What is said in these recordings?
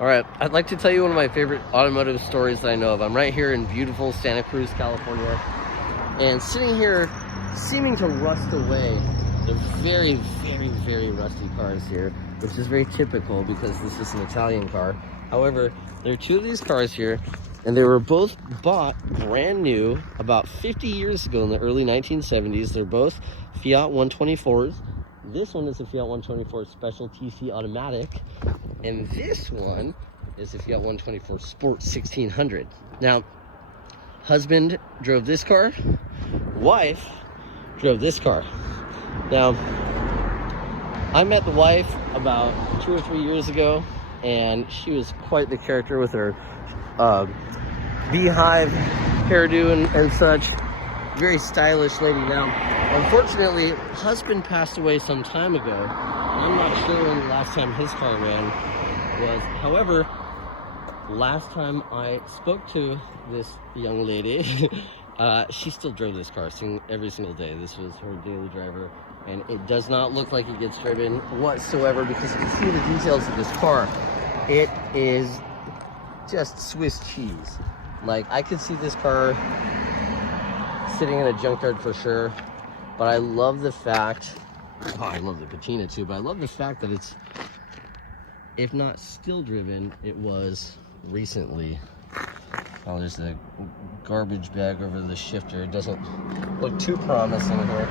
All right, I'd like to tell you one of my favorite automotive stories that I know of. I'm right here in beautiful Santa Cruz, California, and sitting here seeming to rust away. They're very, very, very rusty cars here, which is very typical because this is an Italian car. However, there are two of these cars here, and they were both bought brand new about 50 years ago in the early 1970s. They're both Fiat 124s. This one is a Fiat 124 Special TC Automatic, and this one is a Fiat 124 Sport 1600. Now, husband drove this car, wife drove this car. Now, I met the wife about 2 or 3 years ago, and she was quite the character with her beehive hairdo and such. Very stylish lady. Now, unfortunately, husband passed away some time ago. I'm not sure when the last time his car ran was. However, last time I spoke to this young lady, she still drove this car every single day. This was her daily driver, and it does not look like it gets driven whatsoever because you can see the details of this car. It is just Swiss cheese. Like, I could see this car sitting in a junkyard for sure, but I love the fact, I love the patina too, but I love the fact that it's, if not still driven, it was recently. Oh, there's a garbage bag over the shifter. It doesn't look too promising here.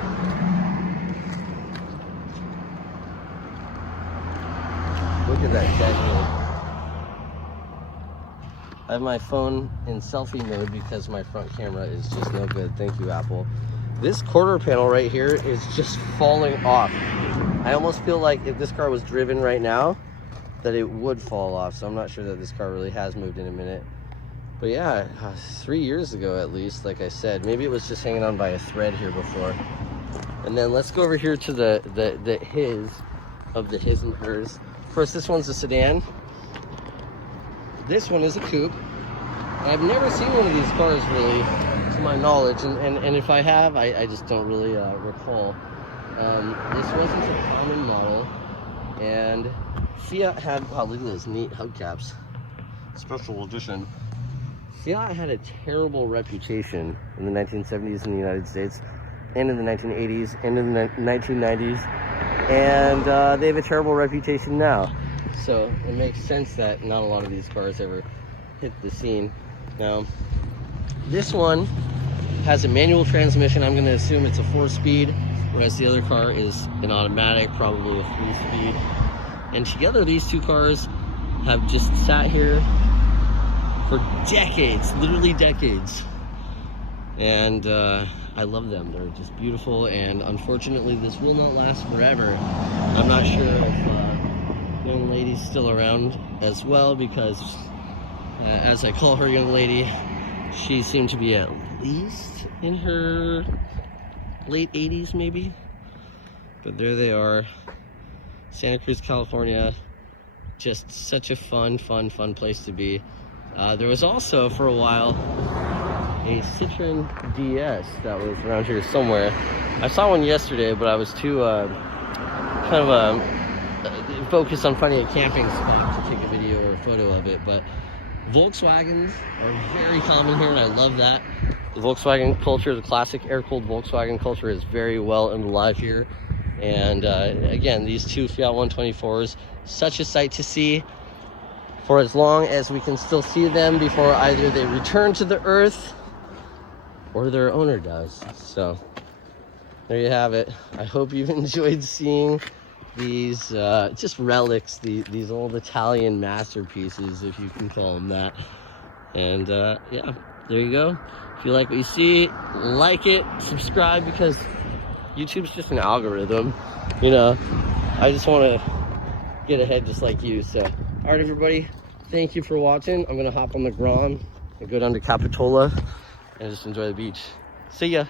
Look at that dashboard. I have my phone in selfie mode because my front camera is just no good. Thank you, Apple. This quarter panel right here is just falling off. I almost feel like if this car was driven right now, that it would fall off. So I'm not sure that this car really has moved in a minute. But yeah, 3 years ago at least, like I said. Maybe it was just hanging on by a thread here before. And then let's go over here to the his and hers. First, this one's a sedan. This one is a coupe. I've never seen one of these cars really, to my knowledge, and if I have, I just don't really recall. This wasn't a common model, and Fiat had, wow, look at those neat hubcaps, special edition. Fiat had a terrible reputation in the 1970s in the United States, and in the 1980s, and in the 1990s, and they have a terrible reputation now. So it makes sense that not a lot of these cars ever hit the scene. Now, this one has a manual transmission. I'm going to assume it's a 4-speed, whereas the other car is an automatic, probably a 3-speed. And together, these two cars have just sat here for decades, literally decades. And I love them. They're just beautiful, and unfortunately, this will not last forever. I'm not sure if young lady's still around as well, because as I call her young lady, she seemed to be at least in her late 80s maybe. But there they are, Santa Cruz, California. Just such a fun place to be. There was also for a while a Citroen DS that was around here somewhere. I saw one yesterday, but I was too focus on finding a camping spot to take a video or a photo of it. But Volkswagens are very common here, and I love that. The Volkswagen culture, the classic air-cooled Volkswagen culture, is very well and alive here. And again, these two Fiat 124s, such a sight to see for as long as we can still see them before either they return to the earth or their owner does. So there you have it. I hope you've enjoyed seeing these just relics, these old Italian masterpieces, if you can call them that. And yeah, there you go. If you like what you see, like it, subscribe, because YouTube's just an algorithm, you know. I just want to get ahead just like you. So all right, everybody, thank you for watching. I'm gonna hop on the Grom and go down to Capitola and just enjoy the beach. See ya.